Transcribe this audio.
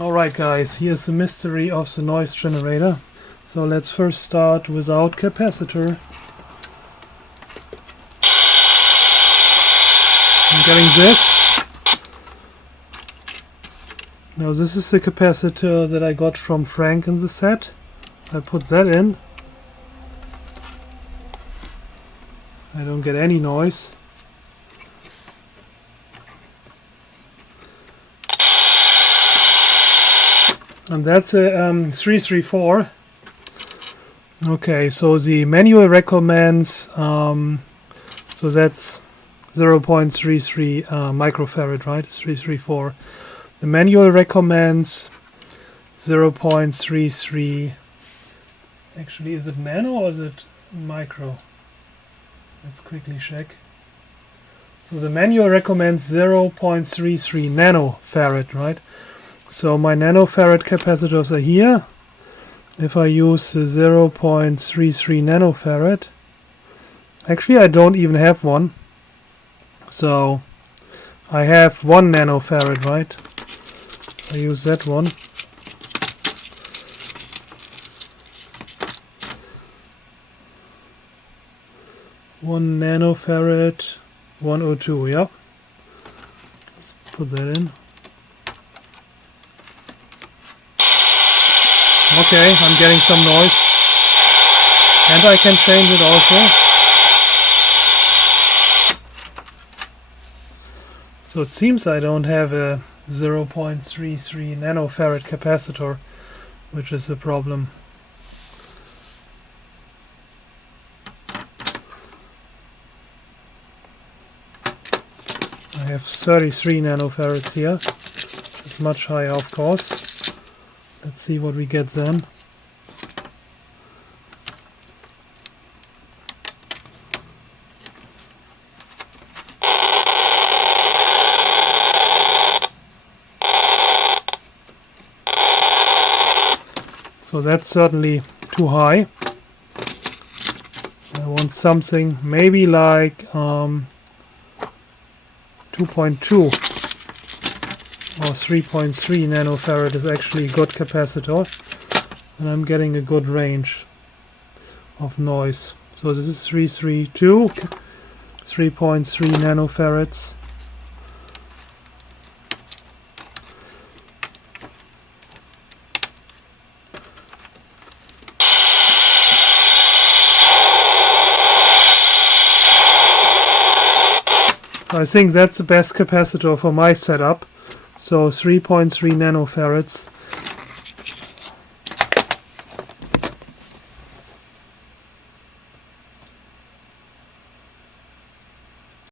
Alright guys, here's the mystery of the noise generator. So let's first start without capacitor. I'm getting this. Now this is the capacitor that I got from Frank in the set. I put that in. I don't get any noise. And that's a 334. Okay, so the manual recommends, so that's 0.33 microfarad, right? 334. The manual recommends 0.33. Actually, is it nano or is it micro? Let's quickly check. So the manual recommends 0.33 nanofarad, right? So my nanofarad capacitors are here. If I use the 0.33 nanofarad, actually I don't even have one. So I have 1 nanofarad, right? I use that one. One nanofarad, 102, yep. Let's put that in. Okay, I'm getting some noise. And I can change it also. So it seems I don't have a 0.33 nanofarad capacitor, which is the problem. I have 33 nanofarads here. It's much higher, of course. Let's see what we get then. So that's certainly too high. I want something maybe like 2.2 or 3.3 nanofarad is actually a good capacitor, and I'm getting a good range of noise. So this is 332, 3.3 nanofarads. I think that's the best capacitor for my setup. So 3.3 nanofarads.